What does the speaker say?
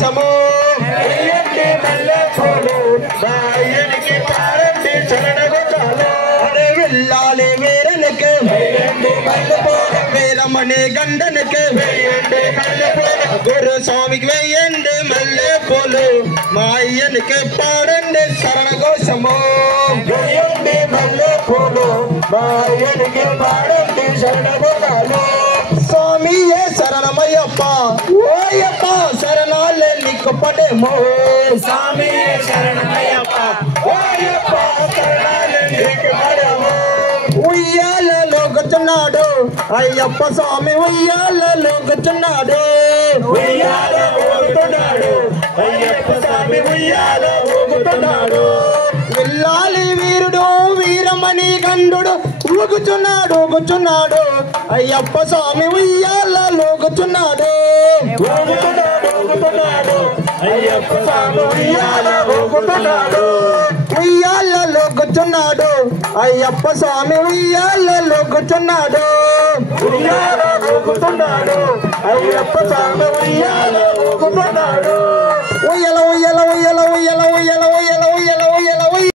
కోసము వేయండి మల్లె పూలు మా అయ్యనికి పాడండి శరణ ఘోషాలు అరే వెళ్ళాలి వీరనికి వేయండి మల్లె పూలు వీరమణి గండనికి వేయండి మల్లె పూలు గురుస్వామికి వేయండి మల్లె పూలు మా అయ్యనికి పాడండి శరణ ఘోషము వేయండి మల్లె పూలు మా అయ్యనికి పాడండి శరణ ఘోషాలు స్వామియే శరణమయ్యప్ప ఓయప్ప శరణాలే నీకు పడేమో స్వామియే శరణమయ్యప్ప ఓయప్ప శరణాలే నీకు పడేమో ఉయ్యాలలో కూర్చున్నాడు అయ్యప్ప స్వామి ఉయ్యాలలో కూర్చున్నాడు ఉయ్యాలో ఊగుతున్నాడు అయ్యప్ప స్వామి ఉయ్యాలో ఊగుతున్నాడు వెళ్ళాలి వీరుడు వీరమణి గండుడు ఊగుచున్నాడు ఊగుచున్నాడు అయ్యప్ప స్వామి ఉయ్యాలలో కూర్చున్నాడు ఊగుతున్నాడు ఊగుతున్నాడు అయ్యప్ప స్వామి ఉయ్యాలో ఊగుతున్నాడు ఉయ్యాలలో కూర్చున్నాడు అయ్యప్ప స్వామి ఉయ్యాలలో కూర్చున్నాడు ఉయ్యాలో ఊగుతున్నాడు అయ్యప్ప స్వామి ఉయ్యాలో